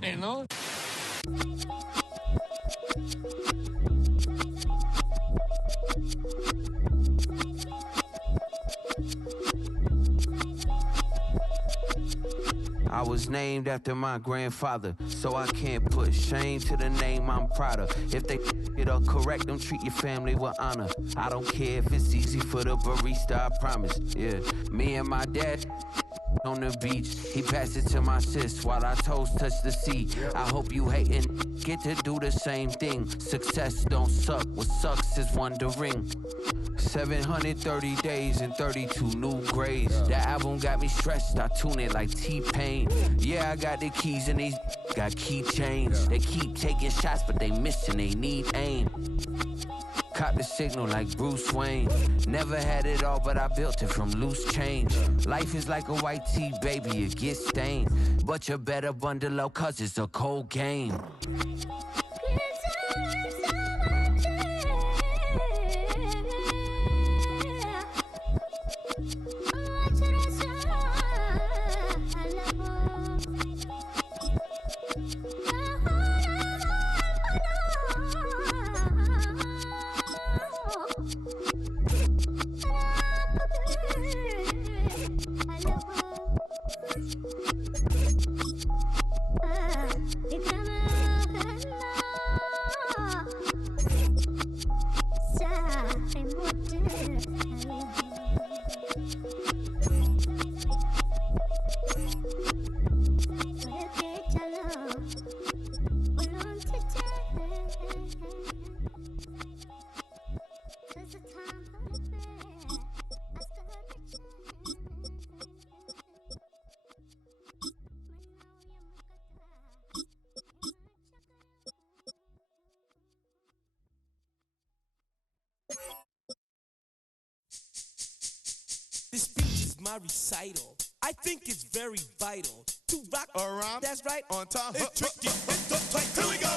¿no? I was named after my grandfather, so I can't put shame to the name I'm proud of. If they it up correct, them treat your family with honor. I don't care if it's easy for the barista, I promise. Yeah, me and my dad on the beach, he passed it to my sis while our toes touch the sea. I hope you hatin' get to do the same thing. Success don't suck, what sucks is wondering. 730 days and 32 new grades. That album got me stressed, I tune it like T-Pain. Yeah, I got the keys and these got keychains. They keep taking shots, but they missing, they need aim. Caught the signal like Bruce Wayne. Never had it all, but I built it from loose change. Life is like a white tee, baby, it gets stained. But you better bundle up, cause it's a cold game. This speech is my recital. I think it's very vital to rock around. That's right, on time. It's tricky. It's uptight. Here we go.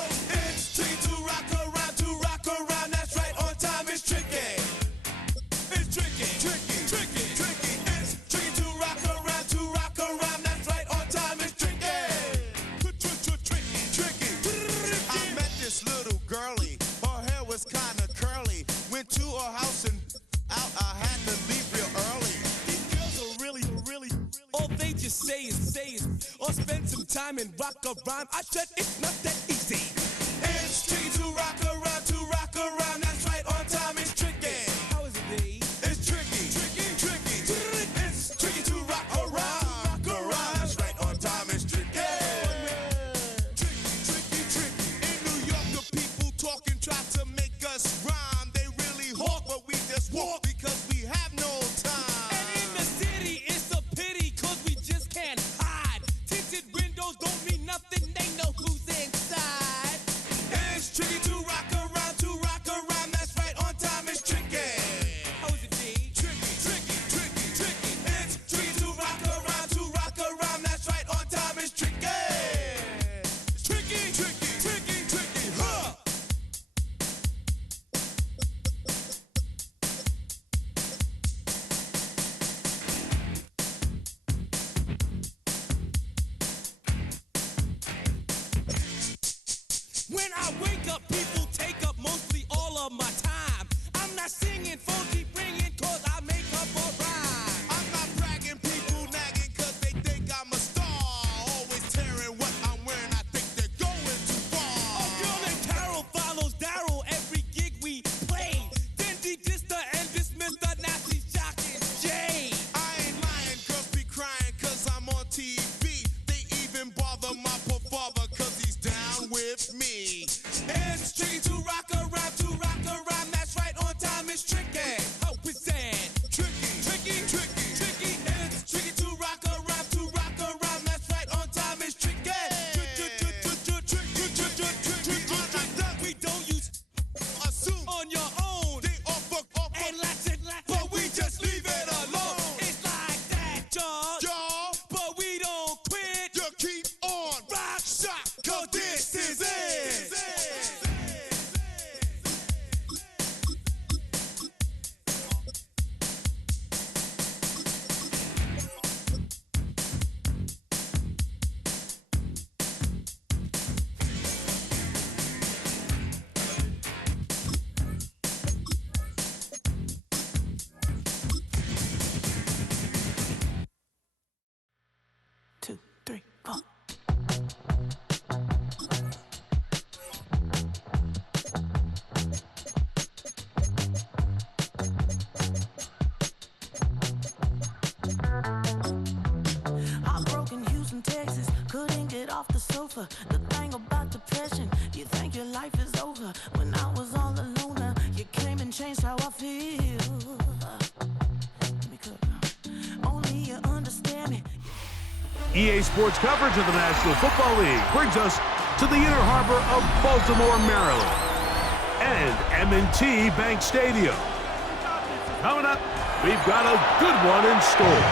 It's tricky to rock around. To rock around. That's right, on time. It's tricky. It's tricky. Tricky. Tricky. Tricky. It's tricky to rock around. To rock around. That's right, on time. It's tricky. Tricky. Tricky. I met this little girlie. Her hair was kind of curly. Went to her house and out. I had to leave real early. All they just say is, or spend some time and rock a rhyme. I said it's not that easy. It's tricky to rock around, that's right, on time it's tricky. How is it, D? It's tricky. It's tricky to rock around, that's right, on time it's tricky. Tricky. In New York, the people talking try to make us rhyme. They really hawk, but we just walk because we have no time. Don't mean nothing, they know who's inside. It's tricky to rock around, that's right, on time it's tricky. How is it, D? Tricky. It's tricky to rock around, that's right, on time it's tricky. Tricky, huh? When I wake up, people take up mostly all of my time. I'm not singing, phone keep ringing, cause I make up a rhyme. I'm not bragging, people nagging, cause they think I'm a star. Always tearing what I'm wearing, I think they're going too far. A girl named Carol follows Daryl every gig we play. Then he dissed her and dismissed her, now she's shocking Jay. I ain't lying, girls be crying, cause I'm on TV. They even bother my poor father, cause he's down with me. It's tricky to rock around, that's right, on time it's tricky. sofa. The thing about depression, you think your life is over. When I was all alone, you came and changed how I feel. Let me cook. Only you understand me. EA Sports coverage of the National Football League brings us to the inner harbor of Baltimore, Maryland, and M&T Bank Stadium. Coming up, we've got a good one in store.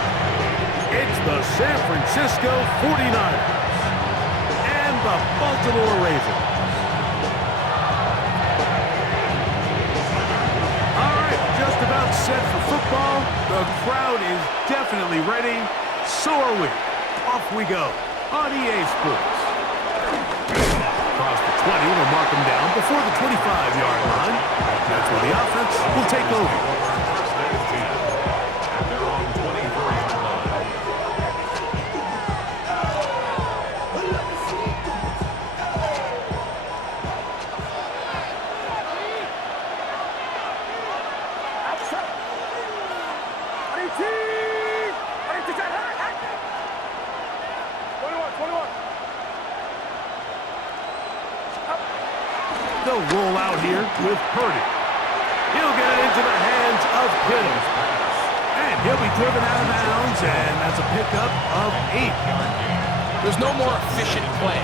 It's the San Francisco 49ers and the Baltimore Ravens. All right, just about set for football. The crowd is definitely ready. So are we. Off we go on EA Sports. Across the 20, we'll mark them down before the 25-yard line. That's where the offense will take over. They'll roll out here with Purdy. He'll get it into the hands of Kittle. And he'll be driven out of bounds, and that's a pickup of 8. There's no more efficient play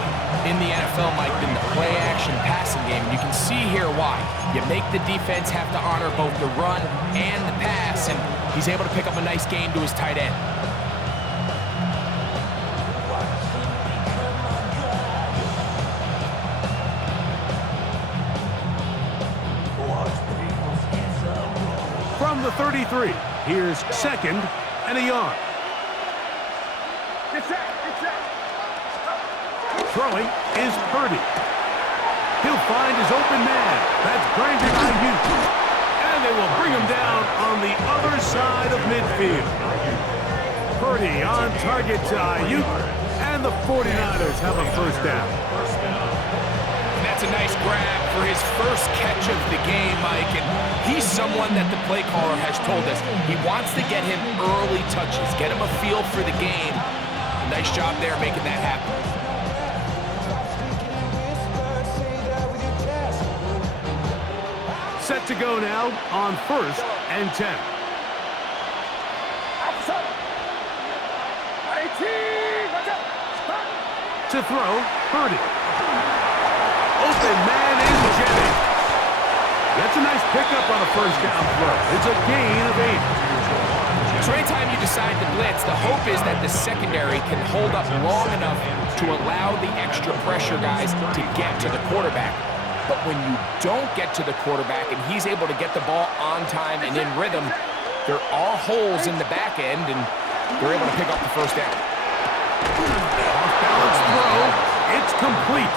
in the NFL, Mike, than the play-action passing game. And you can see here why. You make the defense have to honor both the run and the pass, and he's able to pick up a nice gain to his tight end. From the 33, here's 2nd and a yard. Throwing is Purdy. He'll find his open man. That's Brandon Ayuk. And they will bring him down on the other side of midfield. Purdy on target to Ayuk, and the 49ers have a first down. That's a nice grab for his first catch of the game, Mike. And he's someone that the play caller has told us he wants to get him early touches, get him a feel for the game. Nice job there making that happen. Set to go now on 1st and 10. To throw, Purdy. Open man is Jennings. That's a nice pickup on a first down throw. It's a gain of 8. So anytime you decide to blitz, the hope is that the secondary can hold up long enough to allow the extra pressure guys to get to the quarterback. But when you don't get to the quarterback and he's able to get the ball on time and in rhythm, there are holes in the back end, and they're able to pick up the first down. Off-balance throw. It's complete.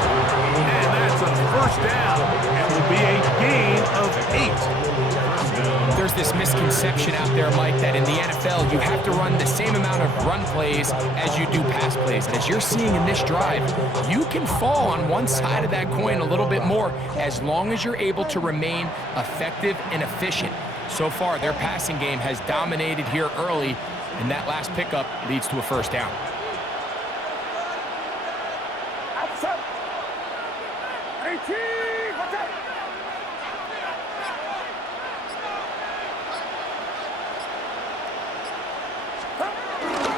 And that's a first down. It will be a gain of 8. There's this misconception out there, Mike, that in the NFL you have to run the same amount of run plays as you do pass plays. And as you're seeing in this drive, you can fall on one side of that coin a little bit more as long as you're able to remain effective and efficient. So far, their passing game has dominated here early, and that last pickup leads to a first down.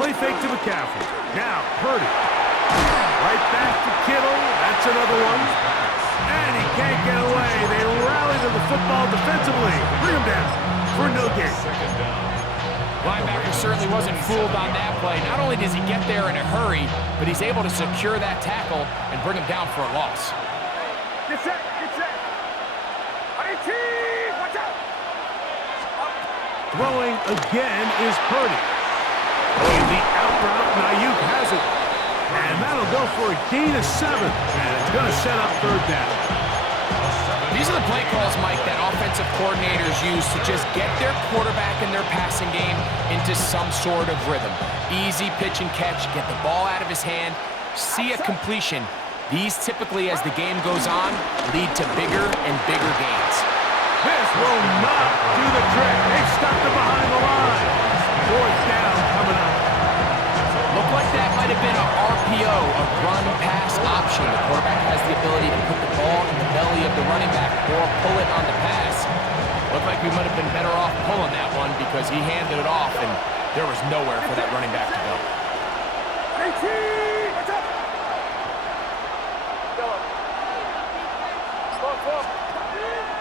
Play fake to McCaffrey. Now, Purdy. Right back to Kittle. That's another one. And he can't get away. They rally to the football defensively. Bring him down for no gain. Linebacker certainly wasn't fooled on that play. Not only does he get there in a hurry, but he's able to secure that tackle and bring him down for a loss. Get set. Watch out. Throwing again is Purdy. The out route, Ayuk has it. And that'll go for a gain of 7. And it's going to set up 3rd down. These are the play calls, Mike, that offensive coordinators use to just get their quarterback and their passing game into some sort of rhythm. Easy pitch and catch, get the ball out of his hand, see a completion. These typically, as the game goes on, lead to bigger and bigger gains. This will not do the trick. They've stuck him behind the line. 4th down coming up. Looked like that might have been an RPO, a run-pass option. The quarterback has the ability to put the ball in the belly of the running back or pull it on the pass. Looked like we might have been better off pulling that one because he handed it off, and there was nowhere for that running back to go.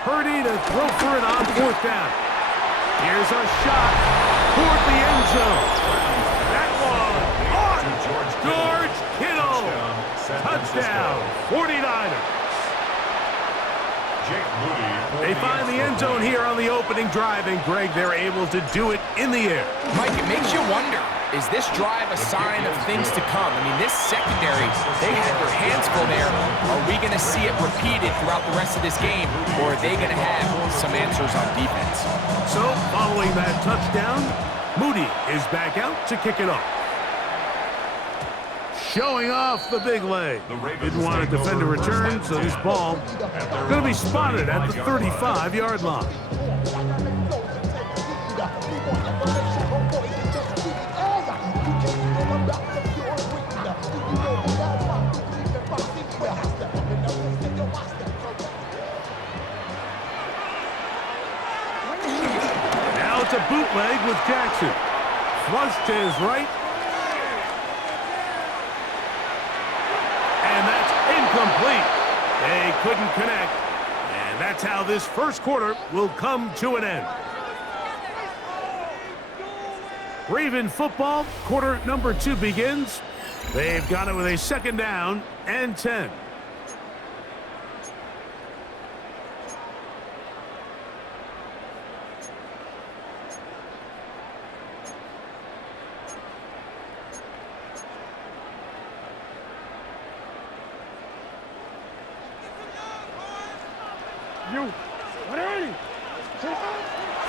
Purdy to throw for it on 4th down. Here's a shot toward the end zone. That one on George Kittle. Touchdown, 49ers. They find the end zone here on the opening drive, and Greg, they're able to do it in the air. Mike, it makes you wonder, is this drive a sign of things to come? I mean, this secondary, they had their hands full there. Are we going to see it repeated throughout the rest of this game, or are they going to have some answers on defense? So, following that touchdown, Moody is back out to kick it off. Showing off the big leg. Didn't want to defend a return, so this ball going to be spotted at the 35-yard line. Now it's a bootleg with Jackson. Flushed to his right. And that's incomplete. They couldn't connect. And that's how this first quarter will come to an end. Raven football, quarter number 2 begins. They've got it with a 2nd down and 10.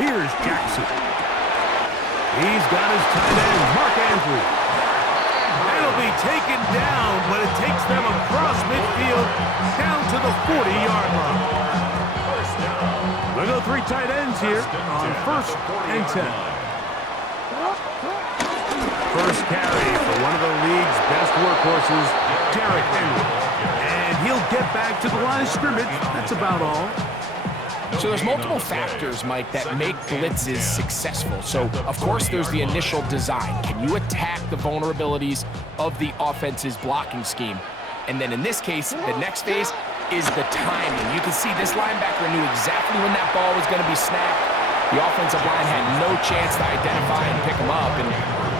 Here's Jackson. He's got his tight end, Mark Andrews. It'll be taken down, but it takes them across midfield down to the 40-yard line. We'll go 3 tight ends here on 1st and 10. First carry for one of the league's best workhorses, Derrick Henry. And he'll get back to the line of scrimmage. That's about all. So there's multiple factors, Mike, that make blitzes successful. So, of course, there's the initial design. Can you attack the vulnerabilities of the offense's blocking scheme? And then in this case, the next phase is the timing. You can see this linebacker knew exactly when that ball was going to be snapped. The offensive line had no chance to identify and pick him up, and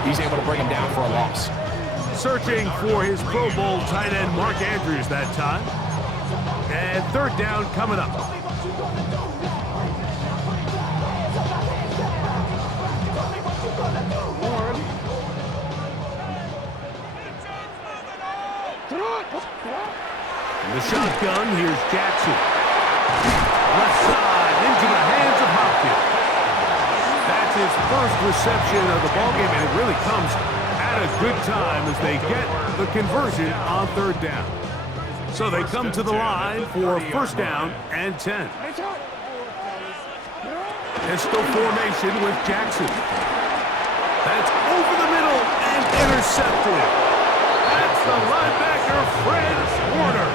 he's able to bring him down for a loss. Searching for his Pro Bowl tight end, Mark Andrews, that time. And 3rd down coming up. In the shotgun, here's Jackson. Left side into the hands of Hopkins. That's his first reception of the ballgame, and it really comes at a good time as they get the conversion on 3rd down. So they come to the line for 1st down and 10. Pistol formation with Jackson. That's over the middle and intercepted. That's the linebacker, Fred Warner.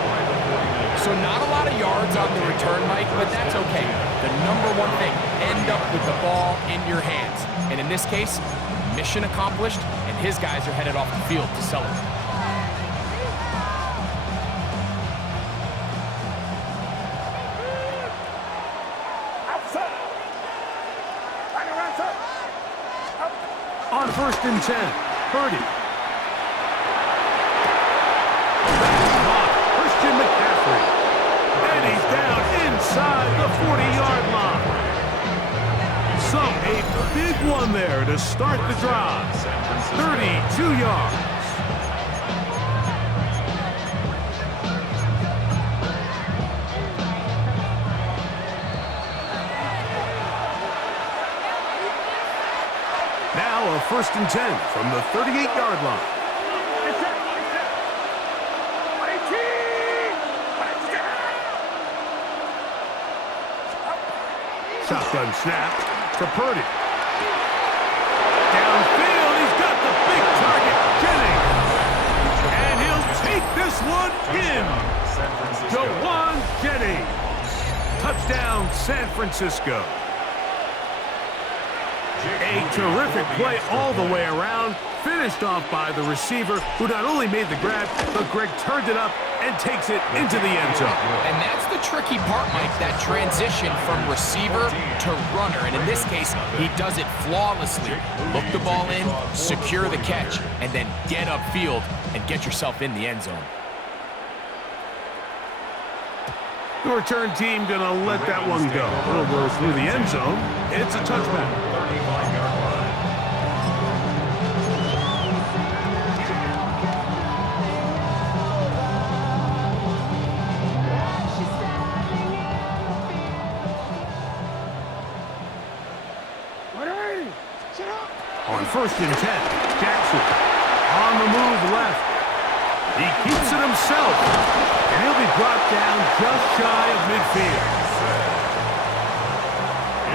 So not a lot of yards on the return, Mike, but that's okay. The number one thing, end up with the ball in your hands. And in this case, mission accomplished, and his guys are headed off the field to celebrate. On 1st and 10, Purdy. Christian McCaffrey. And he's down inside the 40-yard line. So a big one there to start the drive. 32 yards. Now a 1st and 10 from the 38-yard line. Shotgun snap to Purdy. Downfield, he's got the big target, Jennings. in. Jawan Jennings. Touchdown, San Francisco. A terrific play all the way around, finished off by the receiver, who not only made the grab, but Greg turned it up and takes it into the end zone. And that's the tricky part, Mike, that transition from receiver to runner. And in this case, he does it flawlessly. Look the ball in, secure the catch, and then get upfield and get yourself in the end zone. The return team gonna let that one go. It'll go through the end zone. It's a touchback. 35-yard line. On 1st and 10, Jackson on the move left. He keeps it himself, and he'll be brought down just shy of midfield.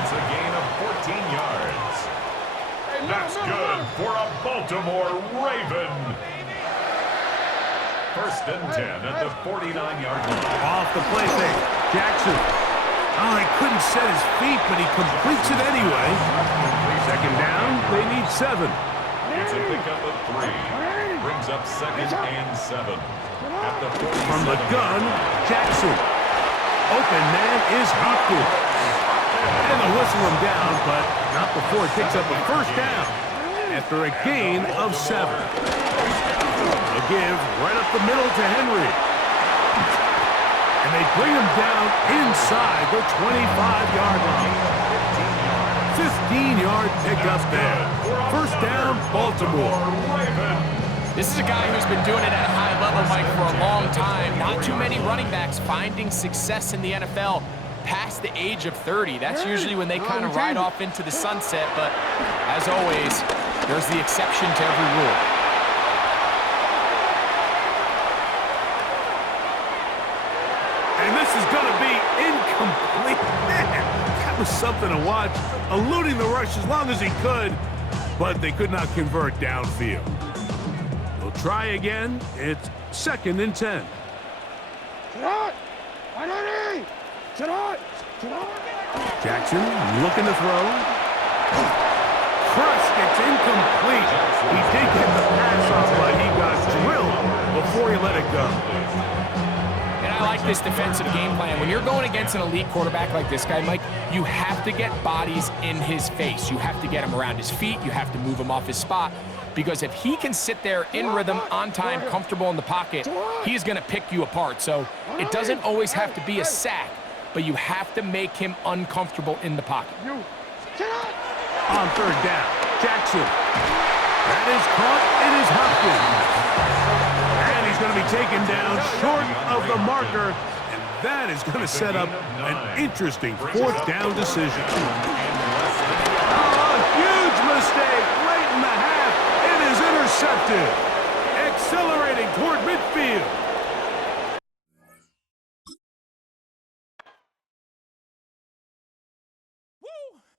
It's a gain of 14 yards. That's good for a Baltimore Raven. 1st and 10 at the 49-yard line. Off the play fake, Jackson. Oh, he couldn't set his feet, but he completes it anyway. 2nd down, they need 7. It's a pickup of 3. Brings up 2nd and 7. At the 47. From the gun, Jackson. Open man is Hopkins. And they'll whistle him down, but not before he picks up a 1st down after a gain of 7. A give right up the middle to Henry. And they bring him down inside the 25-yard line. 15-yard pickup there. 1st down, Baltimore. This is a guy who's been doing it at a high level, Mike, for a long time. Not too many running backs finding success in the NFL past the age of 30. That's usually when they kind of ride off into the sunset, but as always, there's the exception to every rule. And this is going to be incomplete. Man, that was something to watch. Eluding the rush as long as he could, but they could not convert downfield. They'll try again. It's 2nd and 10. Jackson looking to throw. Crush gets incomplete. He did get the pass off, but he got drilled before he let it go. And I like this defensive game plan. When you're going against an elite quarterback like this guy, Mike, you have to get bodies in his face. You have to get him around his feet. You have to move him off his spot. Because if he can sit there in rhythm, on time, comfortable in the pocket, he's going to pick you apart. So it doesn't always have to be a sack, but you have to make him uncomfortable in the pocket. On 3rd down, Jackson. That is caught. It is Hopkins. And he's going to be taken down short of the marker. And that is going to set up an interesting 4th down decision. Oh, a huge mistake late in the half. It is intercepted. Accelerating toward midfield.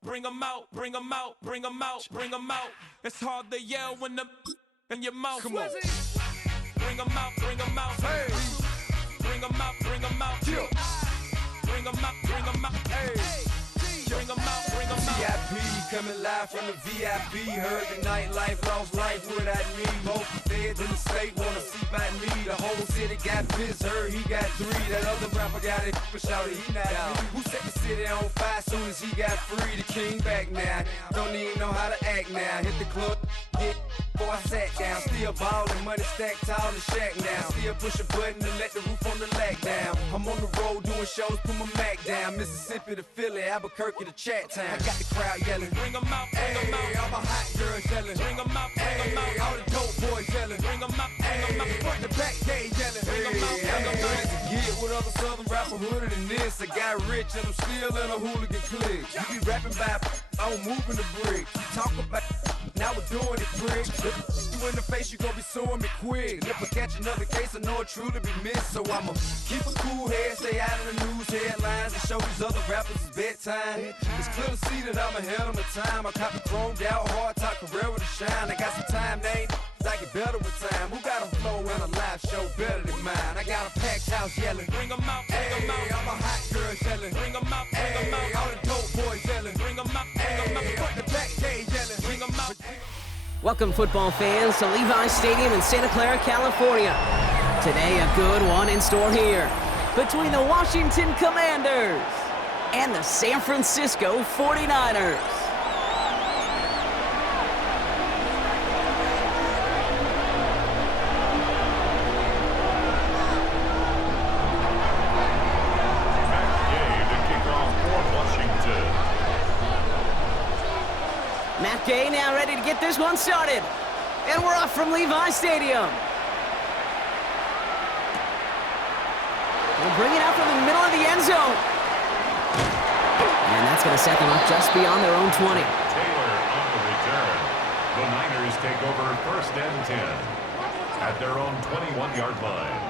Bring 'em out, bring 'em out, bring 'em out, bring 'em out. It's hard to yell when the in your mouth. Come on. Bring 'em out, bring 'em out. Hey. Bring 'em out, bring 'em out. Yeah. Bring 'em out, bring 'em out. Hey. Bring 'em out, bring 'em out. VIP coming live from the VIP. Heard the nightlife, lost life without me. Both feds in the state wanna see about me. The whole city got pissed, heard he got 3. That other rapper got it, but shouted he not me. Who set the city on fire soon as he got free? The king back now, don't even know how to act now. Hit the club, get before I sat down. Still ballin', money stacked tall in the shack now. Still push a button to let the roof on the lag down. I'm on the road doing shows, put my Mac down. Mississippi to Philly, Albuquerque to Chat Town. I got the crowd yelling. Bring 'em out, bring 'em out. All my hot girls yelling. Bring 'em out, bring 'em out. All the dope boys yelling. Bring 'em out, bring 'em out. Front the back gate yelling. Bring 'em out, bring 'em out. To get with other southern rapper hooded than this. I got rich and I'm still in a hooligan clique. You be rapping by, I'm moving the bricks. You talk about, now we're doing it, prick. If you in the face, you gon' be suing me quick. And if I catch another case, I know it truly be missed. So I'ma keep a cool head, stay out of the news headlines, and show these other rappers it's bedtime. It's clear to see that I'm ahead of my time. I copy chromed out, hard top Carrera to shine. I got some time, they ain't That get better with time. Who got a flow and a live show better than mine? I got a packed house yelling. Bring 'em out, bring 'em out. I'm a hot girl yelling. Bring them out, bring 'em out. All the dope boys yelling. Bring 'em out, bring 'em out. Fuck the back cage yelling. Bring 'em out. Welcome, football fans, to Levi's Stadium in Santa Clara, California. Today, a good one in store here between the Washington Commanders and the San Francisco 49ers. Matt Gay now ready to get this one started. And we're off from Levi Stadium. We'll bring it out from the middle of the end zone. And that's going to set them up just beyond their own 20. Taylor on the return. The Niners take over 1st and 10 at their own 21-yard line.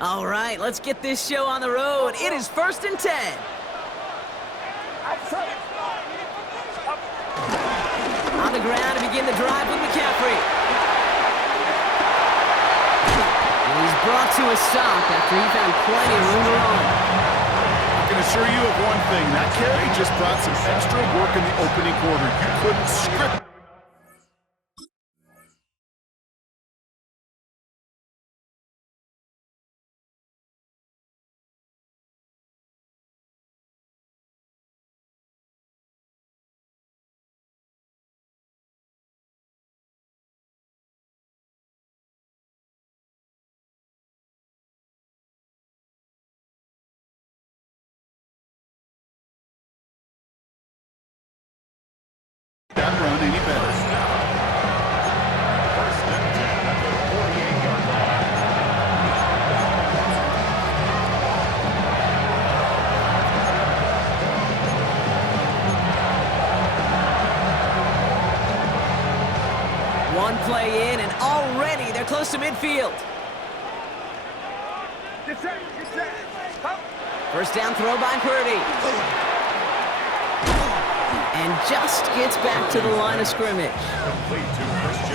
All right, let's get this show on the road. It is 1st and 10. On the ground to begin the drive with McCaffrey. And he's brought to a stop after he found plenty of room to run. I can assure you of one thing. That carry just brought some extra work in the opening quarter. You couldn't script. That run any better. 1st and 10 at the 48-yard line. One play in, and already they're close to midfield. First down throw by Purdy. And just gets back to the line of scrimmage.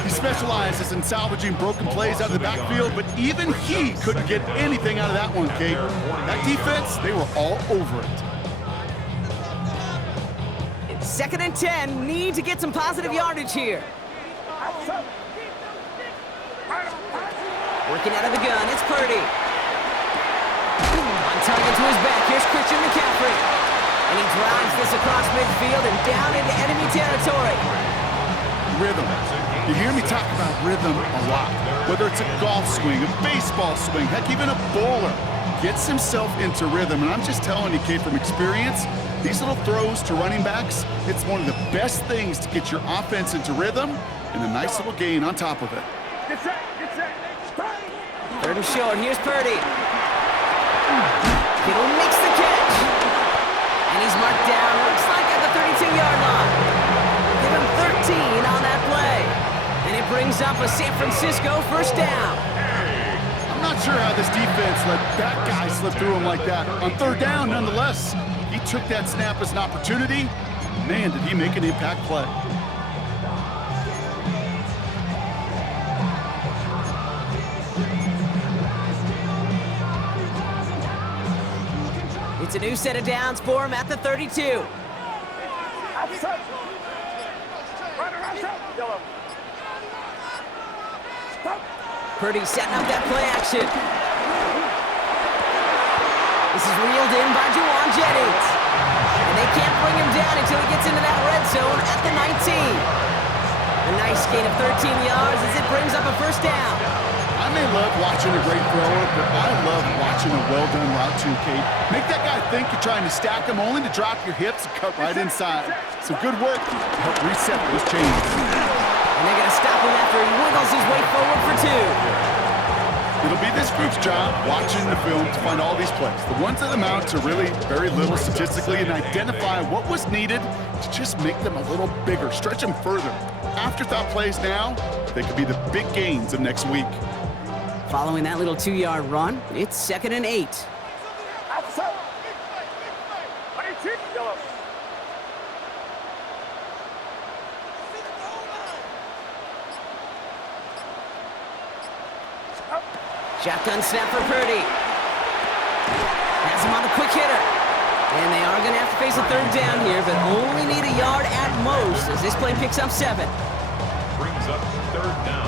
He specializes in salvaging broken plays out of the backfield, but even he couldn't get anything out of that one, Kate. That defense, they were all over it. It's 2nd and 10. Need to get some positive yardage here. Working out of the gun, it's Purdy. On target to his back, here's Christian McCaffrey. And he drives this across midfield and down into enemy territory. Rhythm. You hear me talk about rhythm a lot. Whether it's a golf swing, a baseball swing, heck, even a bowler gets himself into rhythm. And I'm just telling you, Kate, from experience, these little throws to running backs, it's one of the best things to get your offense into rhythm and a nice little gain on top of it. 3rd and short, here's Purdy. Kittle makes the catch. And he's marked down, looks like at the 32-yard line. Give him 13 on that play. And it brings up a San Francisco 1st down. I'm not sure how this defense let that guy slip through him like that. On 3rd down, nonetheless, he took that snap as an opportunity. Man, did he make an impact play. It's a new set of downs for him at the 32. Purdy setting up that play action. This is reeled in by Juwan Jennings. And they can't bring him down until he gets into that red zone at the 19. A nice gain of 13 yards as it brings up a 1st down. I may love watching a great thrower, but I love watching a well-done route too, Kate. Make that guy think you're trying to stack him, only to drop your hips and cut right inside. Some good work to help reset those chains. And they're going to stop him after he wiggles his way forward for 2. It'll be this group's job, watching the film, to find all these plays. The ones that amount to really very little statistically, and identify what was needed to just make them a little bigger, stretch them further. Afterthought plays now, they could be the big gains of next week. Following that little 2-yard run, it's 2nd and 8. Shotgun snap for Purdy. Has him on the quick hitter. And they are going to have to face a third down here, but only need a yard at most as this play picks up 7. Brings up third down.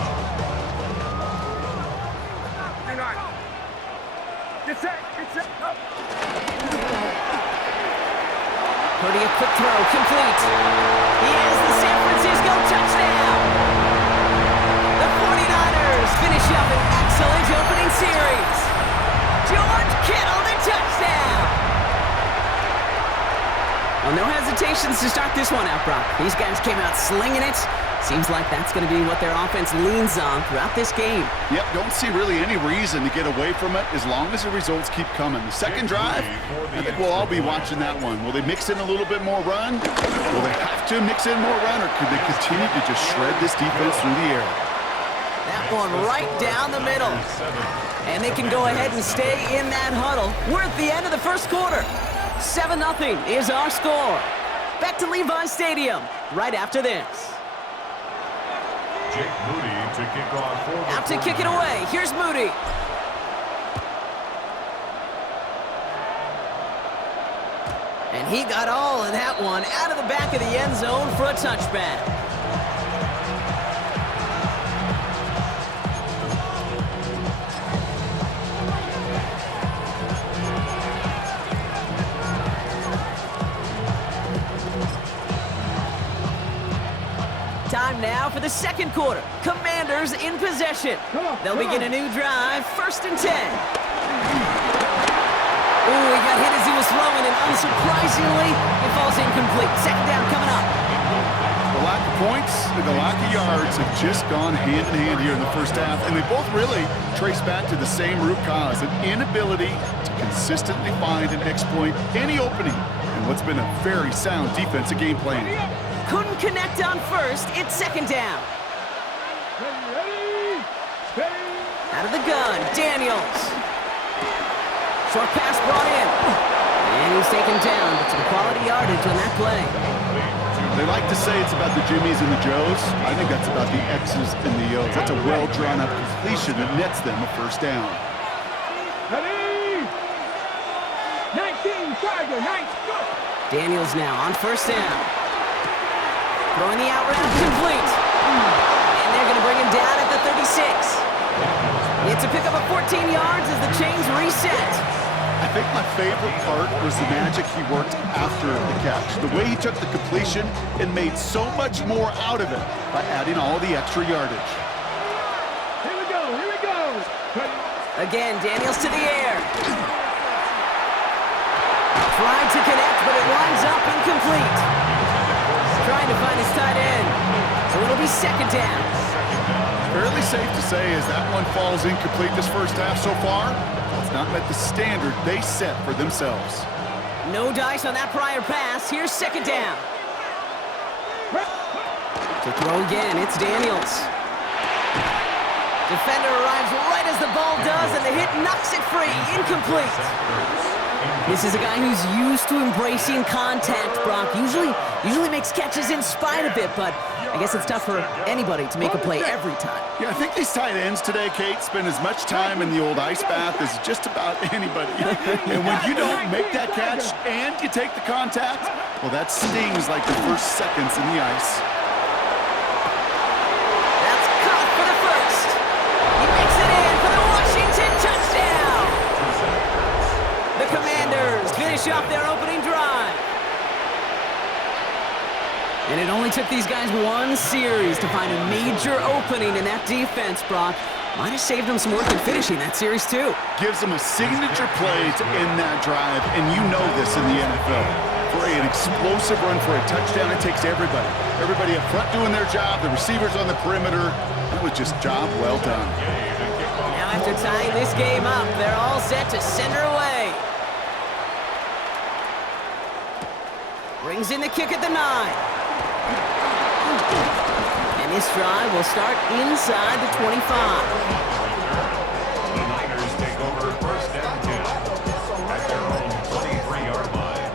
Purdy, a quick throw, complete. He has the San Francisco touchdown. The 49ers finish up an excellent opening series. George Kittle, the touchdown. Well, no hesitations to start this one out, Brock. These guys came out slinging it. Seems like that's going to be what their offense leans on throughout this game. Yep, don't see really any reason to get away from it as long as the results keep coming. The second drive, I think we'll all be watching that one. Will they mix in a little bit more run? Will they have to mix in more run, or could they continue to just shred this defense through the air? That one right down the middle. And they can go ahead and stay in that huddle. We're at the end of the first quarter. 7-0 is our score. Back to Levi Stadium right after this. Jake Moody to kick off for the Out to kick it away. Here's Moody. And he got all of that one out of the back of the end zone for a touchback. Time now for the second quarter. Commanders in possession. They'll begin a new drive, 1st and 10. Ooh, he got hit as he was throwing, and unsurprisingly, it falls incomplete. Second down coming up. The lack of points and the lack of yards have just gone hand in hand here in the first half, and they both really trace back to the same root cause, an inability to consistently find and exploit any opening in what's been a very sound defensive game plan. Couldn't connect on first. It's second down. Out of the gun, Daniels. Short pass brought in. And he's taken down, but some quality yardage on that play. They like to say it's about the Jimmies and the Joes. I think that's about the X's and the O's. That's a well-drawn-up completion that nets them a first down. 19, Tiger, nice, go! Daniels now on first down. Throwing the out route complete. And they're going to bring him down at the 36. It's a pickup of 14 yards as the chains reset. I think my favorite part was the magic he worked after the catch. The way he took the completion and made so much more out of it by adding all the extra yardage. Here we go, here we go. Again, Daniels to the air. Tried to connect, but it winds up incomplete. Trying to find his tight end. So it'll be second down. Fairly safe to say as that one falls incomplete this first half so far, it's not met the standard they set for themselves. No dice on that prior pass. Here's second down. To throw again, it's Daniels. Defender arrives right as the ball does, and the hit knocks it free. Incomplete. This is a guy who's used to embracing contact, Brock. Usually makes catches in spite of it, but I guess it's tough for anybody to make a play every time. Yeah, I think these tight ends today, Kate, spend as much time in the old ice bath as just about anybody. And when you don't make that catch and you take the contact, well, that stings like the first seconds in the ice. That's caught for the first. He makes it in for the Washington touchdown. The Commanders finish off their opening drive. And it only took these guys one series to find a major opening in that defense, Brock. Might have saved them some work in finishing that series, too. Gives them a signature play to end that drive, and you know this in the NFL. For an explosive run for a touchdown, it takes everybody. Everybody up front doing their job, the receivers on the perimeter. That was just job well done. Now after tying this game up, they're all set to send her away. Brings in the kick at the 9. And this drive will start inside the 25. The Niners take over 1st and 10 at their own 23-yard line.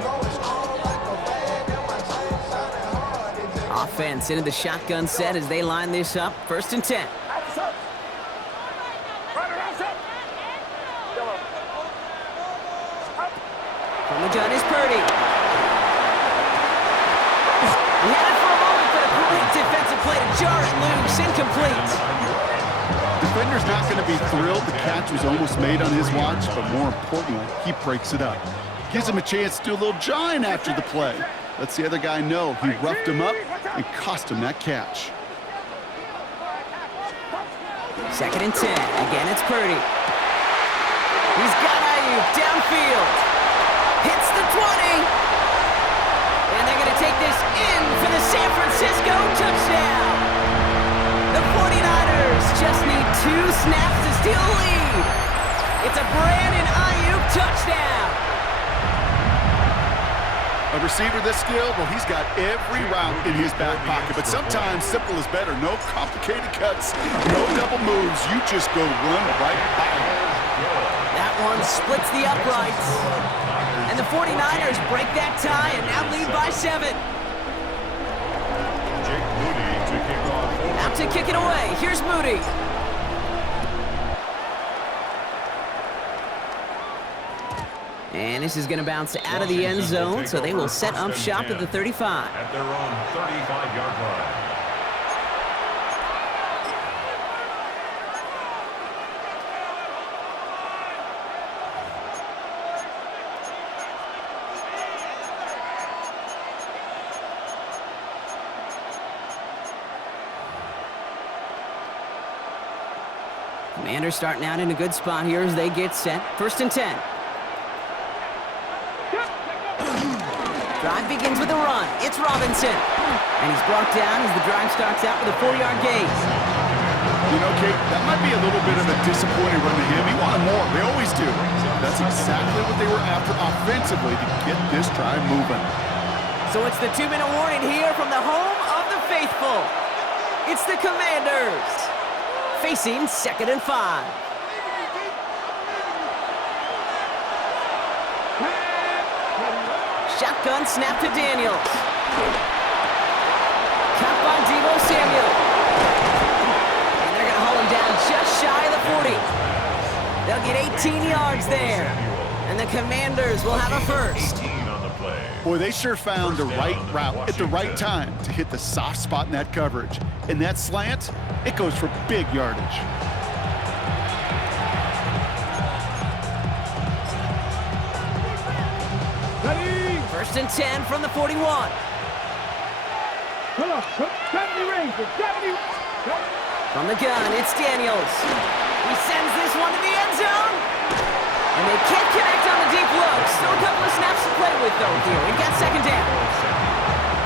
Offense into the shotgun set as they line this up. 1st and 10. From the gun is Purdy. He had it for a moment, but a great defensive play to jar it loose. Incomplete. Defender's not going to be thrilled the catch was almost made on his watch, but more importantly, he breaks it up. Gives him a chance to do a little jawing after the play. Lets the other guy know he roughed him up and cost him that catch. 2nd and 10. Again, it's Purdy. He's got Ayuk downfield. Hits the 20. And they're going to take this in for the San Francisco touchdown. The 49ers just need 2 snaps to steal a lead. It's a Brandon Ayuk touchdown. A receiver this skilled, well, he's got every route in his back pocket, but sometimes simple is better. No complicated cuts, no double moves. You just go run right by him. That one splits the uprights. And the 49ers break that tie and now lead by 7. Out to kick it away. Here's Moody. And this is going to bounce out of the end zone, so they will set up shop at the 35. At their own 35-yard line. Commanders starting out in a good spot here as they get set. 1st and 10. Drive begins with a run. It's Robinson. And he's brought down as the drive starts out with a 4-yard gain. You know, Kate, that might be a little bit of a disappointing run to him. He wanted more. They always do. That's exactly what they were after offensively to get this drive moving. So it's the 2-minute warning here from the home of the faithful. It's the Commanders facing 2nd and 5. Shotgun snap to Daniels. Caught by Deebo Samuel. And they're going to haul him down just shy of the 40. They'll get 18 yards there. And the Commanders will have a first. Boy, they sure found the right route at the right time to hit the soft spot in that coverage. And that slant, it goes for big yardage. First and 10 from the 41. From the gun, it's Daniels. He sends this one to the end zone. And they can't connect on the deep look. Still a couple of snaps to play with, though, here. We've got 2nd down.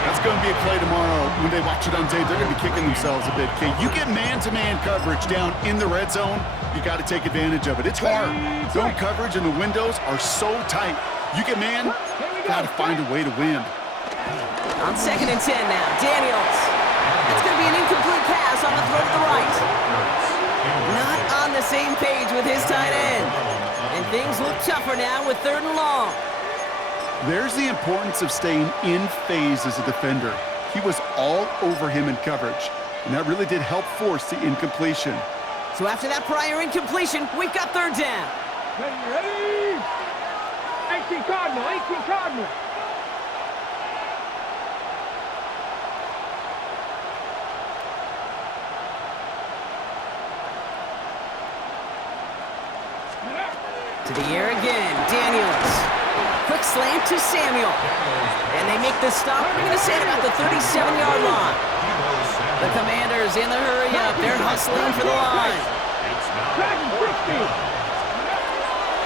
That's going to be a play tomorrow. When they watch it on tape, they're going to be kicking themselves a bit. Okay, you get man-to-man coverage down in the red zone, you got to take advantage of it. It's hard. Zone coverage and the windows are so tight. You get man, got to find a way to win. On 2nd and 10 now, Daniels. That's going to be an incomplete pass on the throw to the right. Not on the same page with his tight end. And things look tougher now with 3rd and long. There's the importance of staying in phase as a defender. He was all over him in coverage, and that really did help force the incompletion. So after that prior incompletion, we've got 3rd down. Ready? 18 Cardinal, 18 Cardinal. To the air again, Daniels. Quick slant to Samuel. And they make the stop. We're going to say it about the 37-yard line. The Commanders in the hurry up. They're hustling for the line.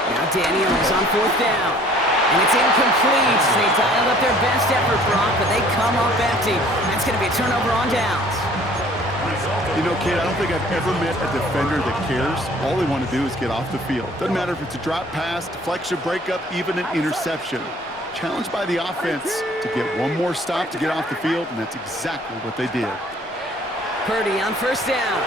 Now Daniels on 4th down. And it's incomplete. They dialed up their best effort, Brock, but they come up empty. That's going to be a turnover on downs. You know, kid, I don't think I've ever met a defender that cares. All they want to do is get off the field. Doesn't matter if it's a drop pass, deflection, breakup, even an interception. Challenged by the offense to get one more stop to get off the field, and that's exactly what they did. Purdy on 1st down.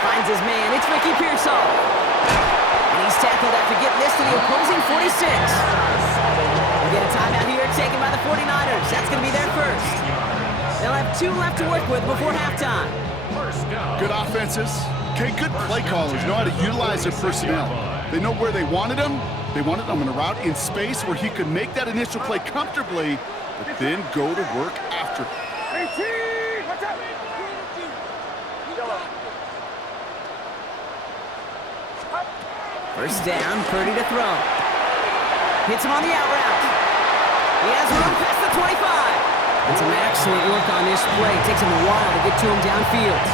Finds his man. It's Mickey Pearsall. And he's tackled after getting this to the opposing 46. We get a timeout here taken by the 49ers. That's going to be their first. They'll have 2 left to work with before halftime. Good offenses. Okay, good play callers know how to utilize their personnel. They know where they wanted him. They wanted him in a route in space where he could make that initial play comfortably, but then go to work after. First down, Purdy to throw. Hits him on the out route. He has room past the 25. And some excellent work on this play. Takes him a while to get to him downfield.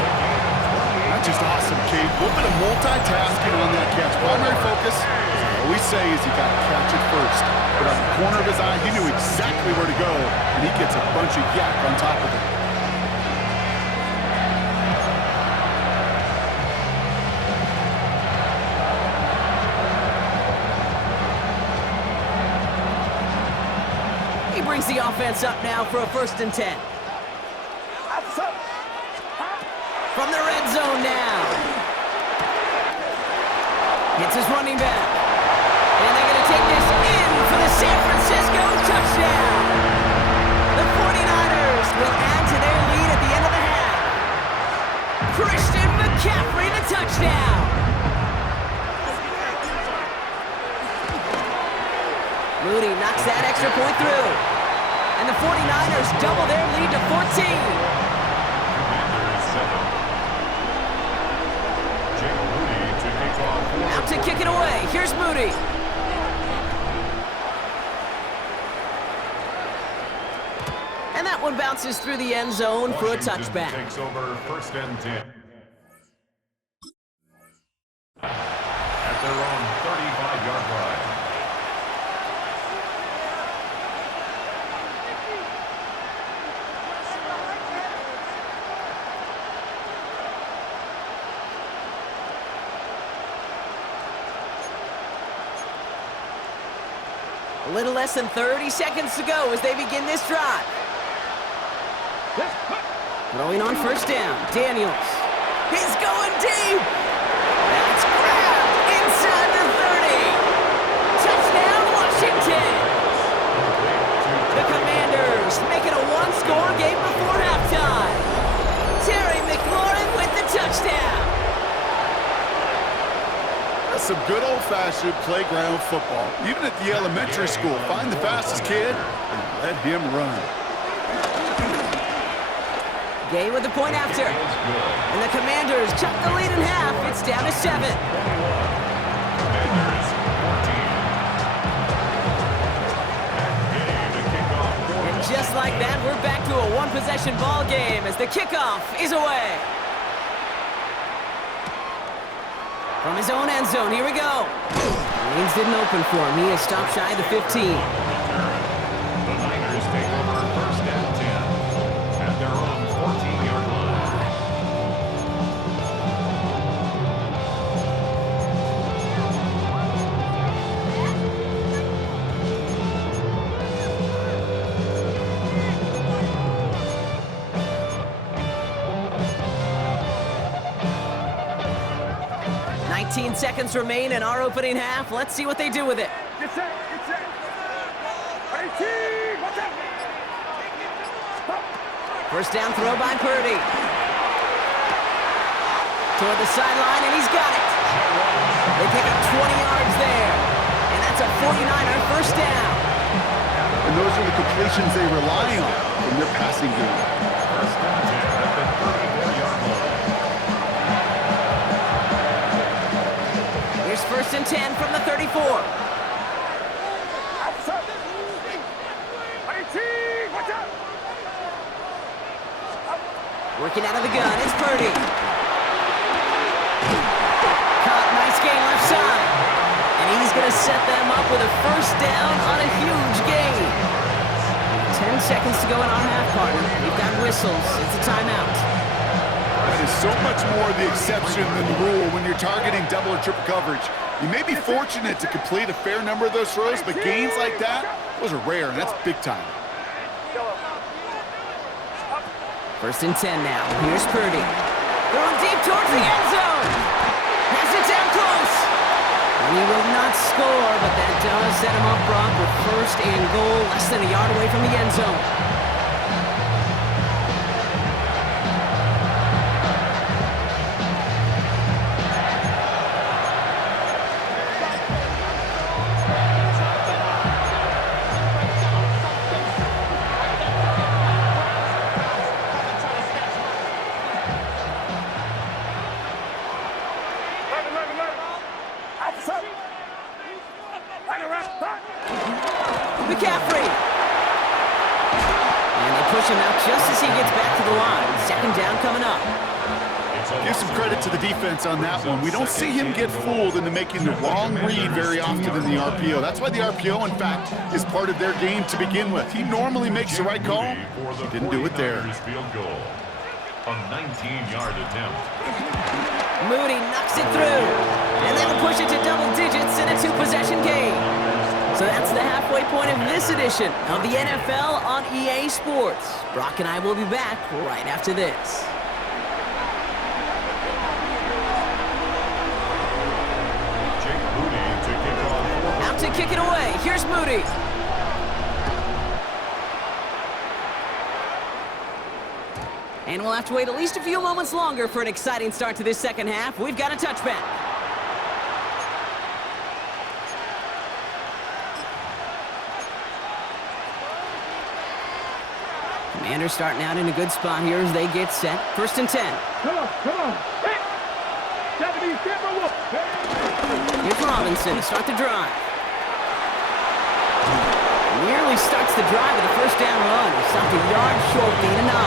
That's just awesome, Kate. A little bit of multitasking on that catch. Primary focus, as I always say, is you got to catch it first. But on the corner of his eye, he knew exactly where to go, and he gets a bunch of yak on top of it. He brings the offense up now for a 1st and 10. From the red zone now. Hits his running back. And they're going to take this in for the San Francisco touchdown. The 49ers will add to their lead at the end of the half. Christian McCaffrey, the touchdown. Moody knocks that extra point through. And the 49ers double their lead to 14. Out to kick it away. Here's Moody. And that one bounces through the end zone for a touchback. Takes over 1st and 10. At their own 35-yard line. A little less than 30 seconds to go as they begin this drive. Throwing on 1st down, Daniels. He's going deep. That's grabbed inside the 30. Touchdown, Washington. The Commanders make it a one-score game before halftime. Terry McLaurin with the touchdown. That's some good old-fashioned playground football. Even at the elementary school, find the fastest kid and let him run. Gay with the point after. And the Commanders chuck the lead in half. It's down to 7. And just like that, we're back to a one-possession ball game as the kickoff is away. From his own end zone, here we go. Lanes didn't open for him. He is stopped shy of the 15. The Niners take over 1st and 10 at their own 14-yard line. Seconds remain in our opening half. Let's see what they do with it. Get set, get set. 18, watch out. First down throw by Purdy. Toward the sideline, and he's got it. They pick up 20 yards there. And that's a 49er first down. And those are the completions they rely on in their passing game. First and 10 at the 34-yard line. Here's 1st and 10 from the 34. Working out of the gun, it's Purdy. Caught, nice gain left side. And he's going to set them up with a first down on a huge gain. 10 seconds to go in our half, partner. We've got whistles. It's a timeout. That is so much more the exception than the rule when you're targeting double or triple coverage. You may be fortunate to complete a fair number of those throws, but gains like that, those are rare, and that's big time. 1st and 10 now. Here's Purdy. Throwing deep towards the end zone. Has it down close. And he will not score, but that does set him up, Brock, with 1st and goal, less than a yard away from the end zone. he gets back to the line. Second down coming up. Give some credit to the defense on that one. We don't see him get fooled into making the wrong read very often in the RPO. That's why the RPO, in fact, is part of their game to begin with. He normally makes the right call. He didn't do it there. A 19-yard attempt. Moody knocks it through. And that'll push it to double digits in a 2-possession game. So that's the halfway point of this edition of the NFL on EA Sports. Brock and I will be back right after this. Out to kick it away. Here's Moody. And we'll have to wait at least a few moments longer for an exciting start to this second half. We've got a touchback. Commanders starting out in a good spot here as they get set. 1st and 10. Come on. Hey! 70, Here's Robinson to start the drive. Nearly starts the drive with a 1st down run. He stopped a yard short, gain of 9.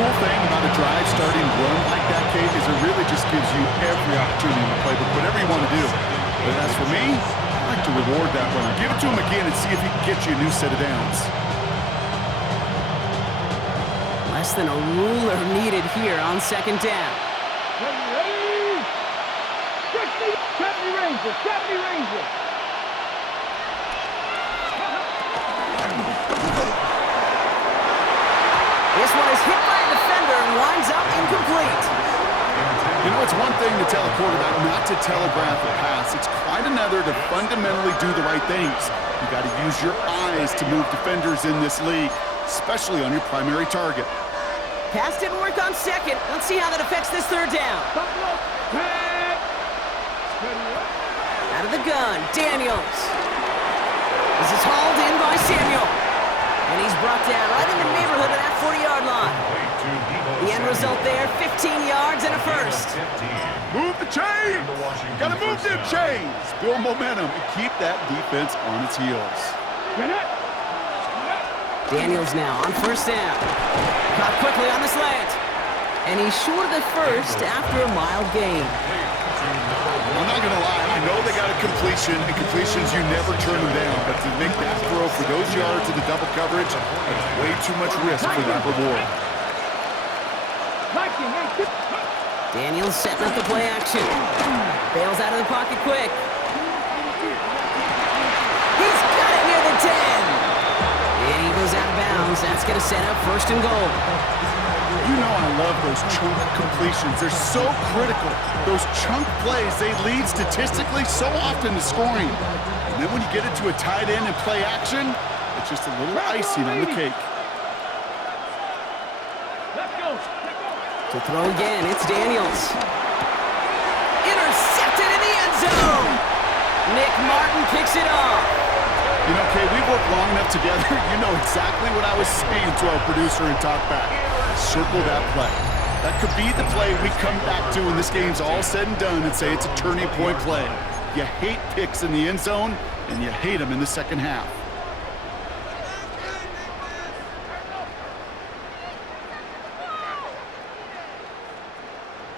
Cool thing about a drive starting run like that, Kate, is it really just gives you every opportunity in the playbook, whatever you want to do. But as for me, I like to reward that runner. Give it to him again and see if he can get you a new set of downs. Less than a ruler needed here on 2nd down. 70 Rangers. This one is hit by a defender and winds up incomplete. You know, it's one thing to tell a quarterback not to telegraph a pass. It's quite another to fundamentally do the right things. You got to use your eyes to move defenders in this league, especially on your primary target. Pass didn't work on 2nd. Let's see how that affects this 3rd down. Out of the gun, Daniels. This is hauled in by Samuel. And he's brought down right in the neighborhood of that 40-yard line. The end result there, 15 yards and a 1st. Move the chains! Gotta move them chains! Build momentum and keep that defense on its heels. Daniels now on 1st down. Caught quickly on the slant. And he's short of the 1st after a mild gain. I'm not going to lie, I know they got a completion, and completions, you never turn them down, but to make that throw for those yards in the double coverage, that's way too much risk for that reward. Daniels setting up the play action. Bails out of the pocket quick. He's got it near the 10. And he goes out of bounds. That's going to set up 1st and goal. You know I love those chunk completions. They're so critical. Those chunk plays, they lead statistically so often to scoring. And then when you get it to a tight end and play action, it's just a little icing on the cake. To throw again, it's Daniels. Intercepted in the end zone. Nick Martin picks it off. You know, Kay, we've worked long enough together. You know exactly what I was saying to our producer and talkback. Circle that play. That could be the play we come back to when this game's all said and done and say it's a turning point play. You hate picks in the end zone, and you hate them in the second half.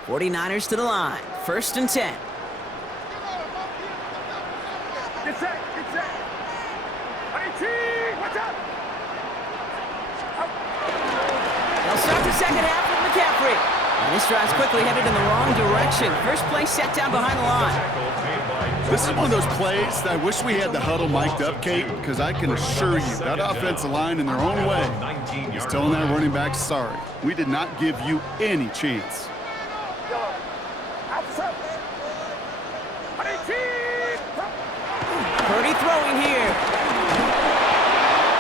'49ers to the line. 1st and 10. Get set. 18, watch out. They'll start the second half with McCaffrey. And this drive's quickly headed in the wrong direction. First play set down behind the line. This is one of those plays that I wish we had the huddle mic'd up, Kate, because I can assure you that offensive line in their own way is telling that running back, sorry, we did not give you any chance. Purdy throwing here.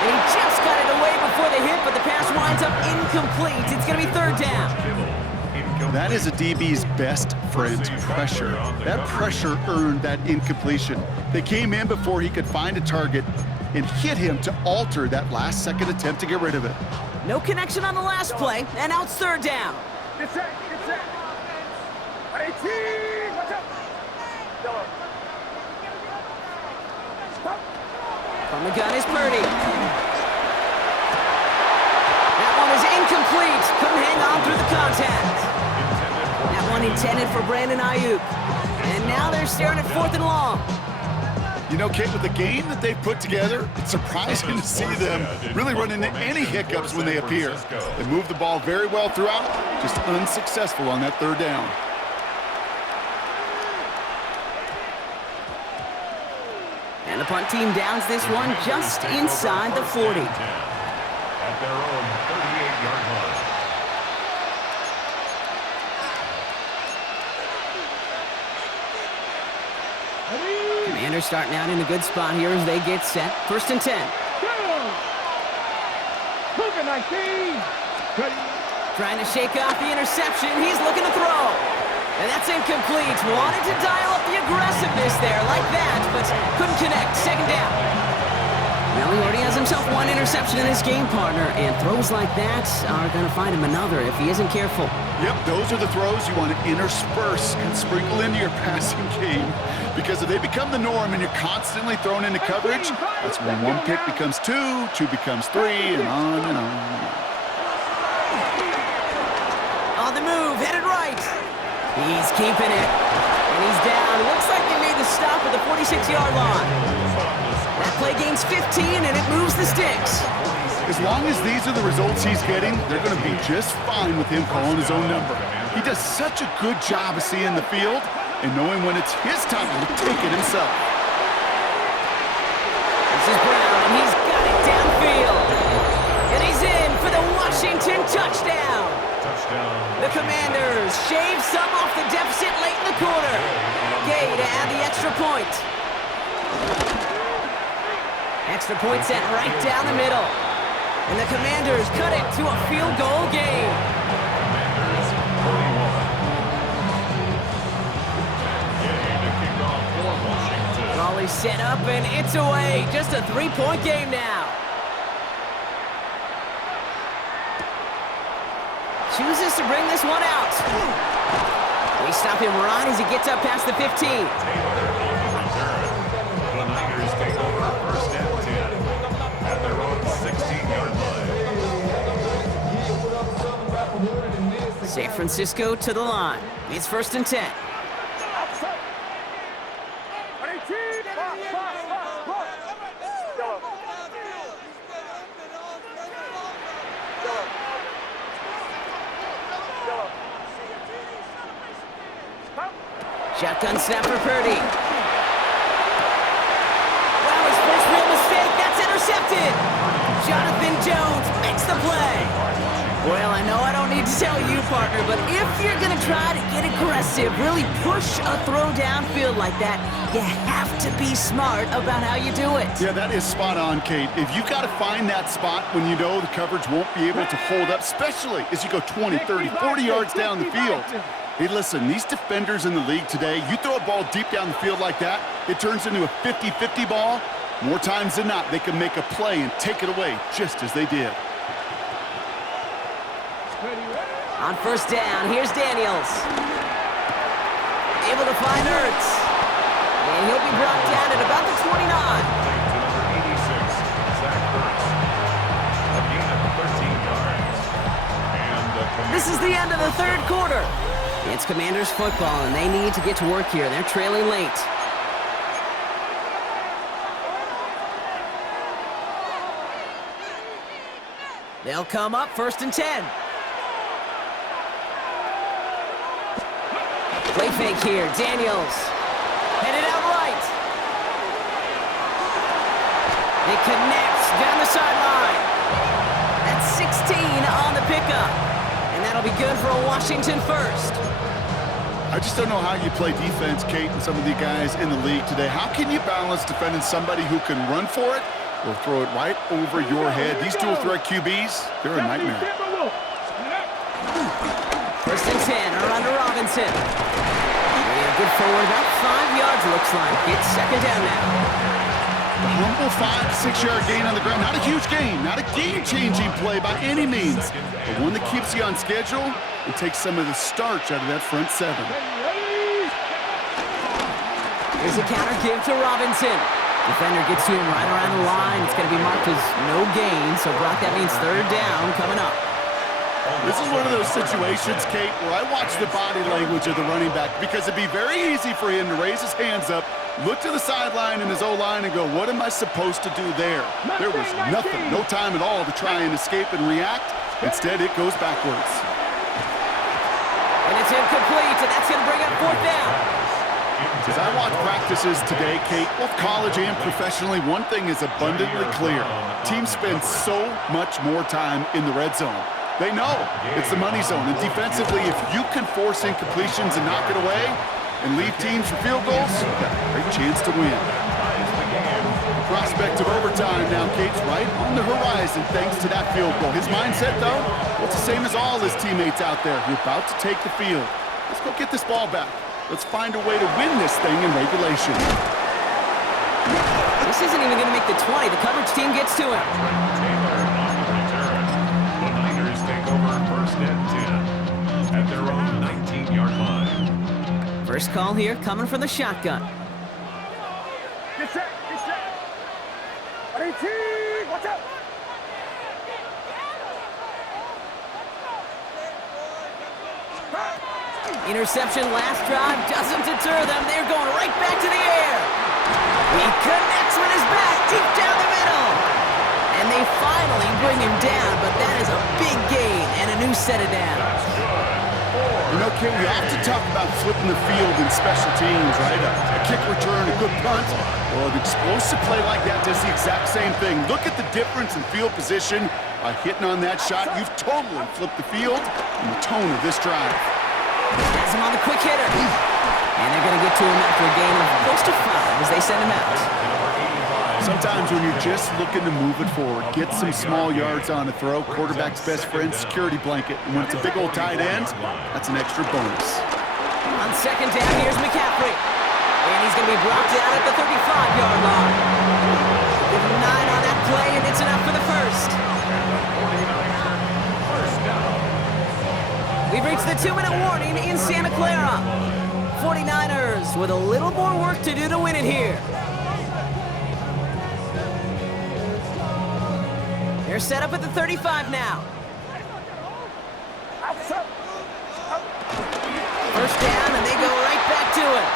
And he just got it away before the hit, but the pass winds up incomplete. It's going to be 3rd down. That is a DB's best friend, pressure. That pressure earned that incompletion. They came in before he could find a target and hit him to alter that last-second attempt to get rid of it. No connection on the last play, and now it's 3rd down. Get set. 18, watch out. From the gun is Purdy. That one contact. That one intended for Brandon Ayuk. And now they're staring at 4th and long. You know, Kate, with the game that they've put together, it's surprising to see them really run into any hiccups when they appear. They move the ball very well throughout, just unsuccessful on that 3rd down. And the punt team downs this one just inside the 40. At their own 38-yard line. Commanders starting out in a good spot here as they get set. 1st and 10. Trying to shake off the interception. He's looking to throw. And that's incomplete. Wanted to dial up the aggressiveness there like that, but couldn't connect. 2nd down. Well, he already has himself one interception in his game, partner, and throws like that are going to find him another if he isn't careful. Yep, those are the throws you want to intersperse and sprinkle into your passing game, because if they become the norm and you're constantly thrown into coverage, that's when one pick becomes 2, 2 becomes 3, and on and on. On the move, headed right. He's keeping it, and he's down. Looks like they made the stop at the 46-yard line. That play gains 15, and it moves the sticks. As long as these are the results he's getting, they're going to be just fine with him calling his own number. He does such a good job of seeing the field and knowing when it's his time to take it himself. This is Brown, and he's got it downfield. And he's in for the Washington touchdown. The Commanders shave some off the deficit late in the quarter. Gay to add the extra point. Extra point set right down the middle. And the Commanders cut it to a field goal game. Commanders 41. Getting the kickoff for Washington. Raleigh set up, and it's away. Just a 3-point game now. Chooses to bring this one out. We stop him right as he gets up past the 15. Taylor on the return. The Niners take over 1st and 10 at their own 16-yard line. San Francisco to the line. It's 1st and 10. Shotgun snap for Purdy. Wow, his first real mistake. That's intercepted. Jonathan Jones makes the play. Well, I know I don't need to tell you, partner, but if you're going to try to get aggressive, really push a throw downfield like that, you have to be smart about how you do it. Yeah, that is spot on, Kate. If you've got to find that spot when you know the coverage won't be able to hold up, especially as you go 20, 30, 40 yards down the field. Hey, listen, these defenders in the league today, you throw a ball deep down the field like that, it turns into a 50-50 ball. More times than not, they can make a play and take it away, just as they did. On 1st down, here's Daniels. Able to find Ertz. And he'll be brought down at about the 29. To number 86, Zach Ertz. A gain of 13 yards. And This is the end of the 3rd quarter. It's Commanders football, and they need to get to work here. They're trailing late. They'll come up 1st and 10. Play fake here. Daniels. Headed out right. It connects down the sideline. That's 16 on the pickup. And that'll be good for a Washington first. I just don't know how you play defense, Kate, and some of the guys in the league today. How can you balance defending somebody who can run for it or throw it right over your head? These dual threat QBs, they're a nightmare. 1st and 10 around to Robinson. Good forward, about 5 yards looks like. It's 2nd down now. The humble 5-6-yard gain on the ground. Not a huge gain, not a game-changing play by any means, but one that keeps you on schedule and takes some of the starch out of that front 7. Here's a counter give to Robinson. Defender gets to him right around the line. It's going to be marked as no gain, so Brock, that means 3rd down coming up. This is one of those situations, Kate, where I watch the body language of the running back because it'd be very easy for him to raise his hands up, look to the sideline in his O-line and go, what am I supposed to do there? There was nothing, no time at all to try and escape and react. Instead, it goes backwards. And it's incomplete, and that's going to bring up fourth down. As I watch practices today, Kate, both college and professionally, one thing is abundantly clear. Teams spend so much more time in the red zone. They know it's the money zone, and defensively, if you can force incompletions and knock it away and leave teams for field goals, you've got a great chance to win. The prospect of overtime now, Kate's right on the horizon thanks to that field goal. His mindset, though, well, it's the same as all his teammates out there. You're about to take the field. Let's go get this ball back. Let's find a way to win this thing in regulation. This isn't even going to make the 20. The coverage team gets to him. The Niners take over first and 10 at their own 19-yard line. First call here coming from the shotgun. Get set, get set. 18, watch out. Interception last drive doesn't deter them. They're going right back to the air. He connects with his back deep down the middle. And they finally bring him down, but that is a big gain and a new set of downs. You know, Kate, we often talk about flipping the field in special teams, right? A kick return, a good punt. Well, an explosive play like that does the exact same thing. Look at the difference in field position. By hitting on that shot, you've totally flipped the field and the tone of this drive. Has him on the quick hitter. And they're going to get to him after a gain of close to 5 as they send him out. Sometimes when you're just looking to move it forward, get some small yards on a throw, quarterback's best friend, security blanket. And when it's a big old tight end, that's an extra bonus. On second down, here's McCaffrey. And he's going to be brought down at the 35-yard line. Give him 9 on that play, and it's enough for the first. We've reached the 2-minute warning in Santa Clara. 49ers with a little more work to do to win it here. They're set up at the 35 now. First down, and they go right back to it.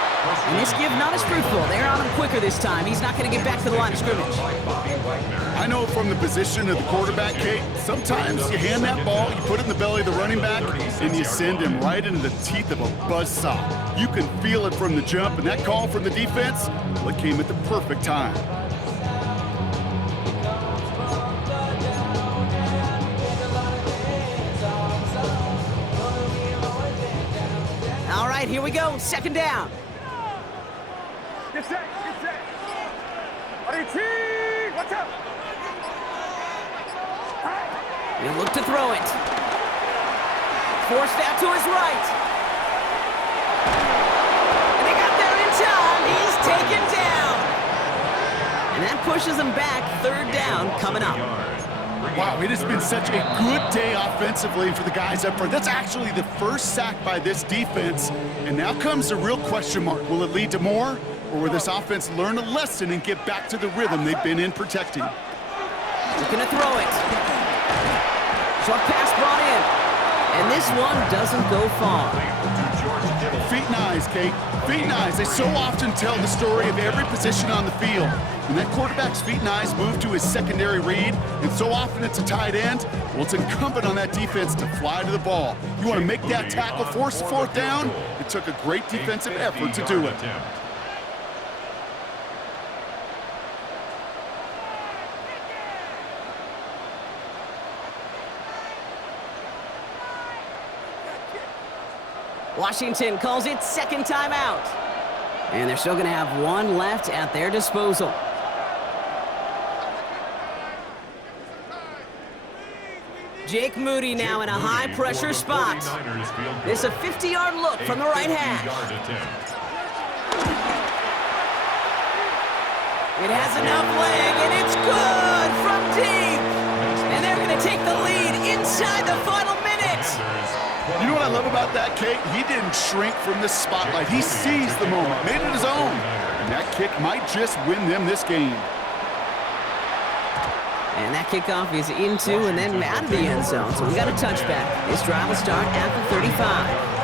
And this give not as fruitful. They're on him quicker this time. He's not going to get back to the line of scrimmage. I know from the position of the quarterback, Kate, sometimes you hand that ball, you put it in the belly of the running back, and you send him right into the teeth of a buzzsaw. You can feel it from the jump, and that call from the defense, well, it came at the perfect time. All right, here we go. Second down. Get set, get set. 18, watch out. He'll look to throw it. Forced out to his right. And they got there in time. He's taken down. And that pushes him back. Third down coming up. Wow, it has been such a good day offensively for the guys up front. That's actually the first sack by this defense. And now comes the real question mark. Will it lead to more? Or will this offense learn a lesson and get back to the rhythm they've been in protecting? Looking to throw it. Short pass brought in. And this one doesn't go far. Feet and eyes, Kate. Feet and eyes. They so often tell the story of every position on the field. When that quarterback's feet and eyes move to his secondary read, and so often it's a tight end, well, it's incumbent on that defense to fly to the ball. You want to make that tackle, force the fourth down? It took a great defensive effort to do it. Washington calls it second timeout. And they're still going to have one left at their disposal. Jake Moody now in a high-pressure spot. This a 50-yard look from the right hash. It has enough leg, and it's good from deep. And they're going to take the lead inside the final minute. You know what I love about that, Kate? He didn't shrink from the spotlight. He seized the moment, made it his own. And that kick might just win them this game. And that kickoff is into and then out of the end zone. So we got a touchback. This drive will start at the 35.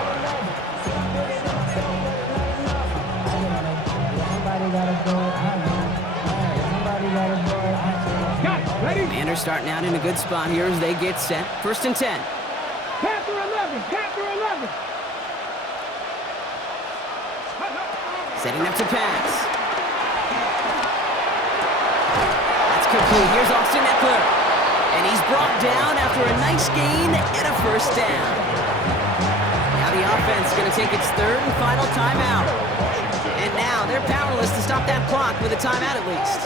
Commanders starting out in a good spot here as they get set. 1st and 10. Panther 11, Panther 11. Setting up to pass. That's complete. Here's Austin Eckler. And he's brought down after a nice gain and a 1st down. Now the offense is going to take its 3rd and final timeout. And now they're powerless to stop that clock with a timeout at least.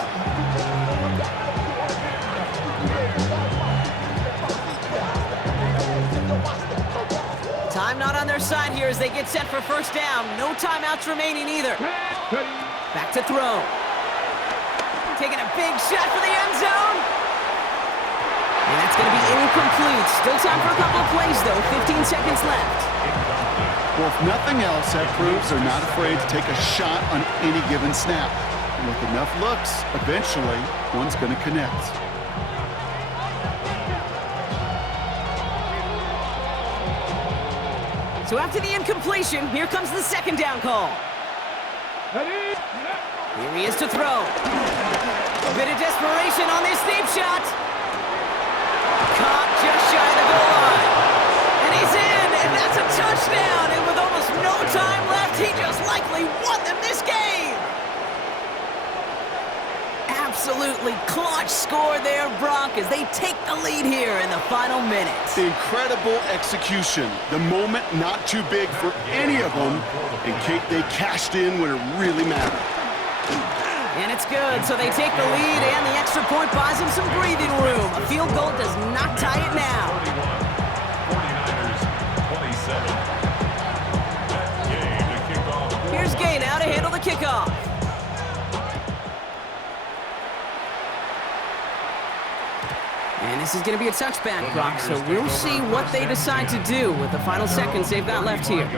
Time not on their side here as they get set for 1st down. No timeouts remaining either. Back to throw. Taking a big shot for the end zone. And that's going to be incomplete. Still time for a couple of plays, though. 15 seconds left. Well, if nothing else, that proves they're not afraid to take a shot on any given snap. And with enough looks, eventually, one's going to connect. So after the incompletion, here comes the 2nd down call. Here he is to throw. A bit of desperation on this deep shot. Caught just shy of the goal line. And he's in, and that's a touchdown. And with almost no time left, he just likely won them this game. Absolutely clutch score there, Brock, as they take the lead here in the final minutes. The incredible execution. The moment not too big for any of them. And Kate, they cashed in when it really mattered. And it's good, so they take the lead, and the extra point buys them some breathing room. A field goal does not tie it now. 49ers 27. Here's Gay now to handle the kickoff. And this is going to be a touchback, Brock, so we'll see what they decide to do with the final seconds they've got left here.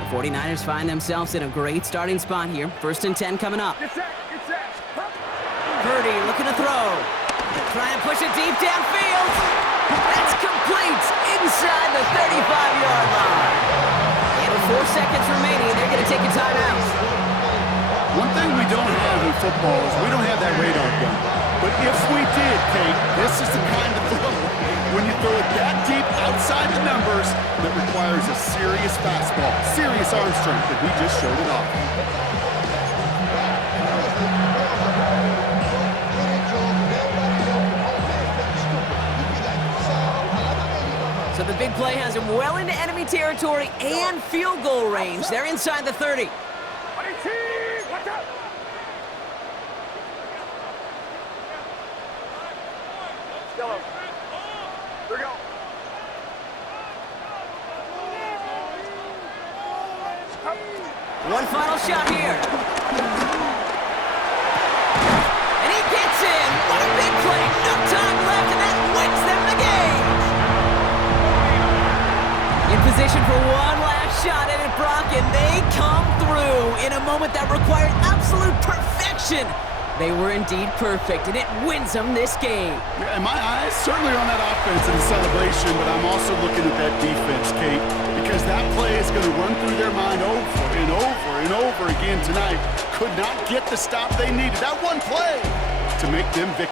The 49ers find themselves in a great starting spot here. 1st and 10 coming up. Purdy looking to throw. Trying to push it deep downfield. That's complete inside the 35-yard line. And with 4 seconds remaining, they're going to take a timeout. One thing we don't have in football is we don't have that radar gun. But if we did, Kate, this is the kind of throw when you throw it that deep outside the numbers that requires a serious fastball, serious arm strength, that he just showed it off. So the big play has him well into enemy territory and field goal range. They're inside the 30. One final shot here. And he gets in. What a big play. No time left, and that wins them the game. In position for one last shot at it, Brock, and they come through in a moment that required absolute perfection. They were indeed perfect, and it wins them this game. Yeah, and my eyes certainly on that offense and the celebration, but I'm also looking at that defense, Kate, because that play is going to run through their mind over and over and over again tonight. Could not get the stop they needed. That one play to make them victorious.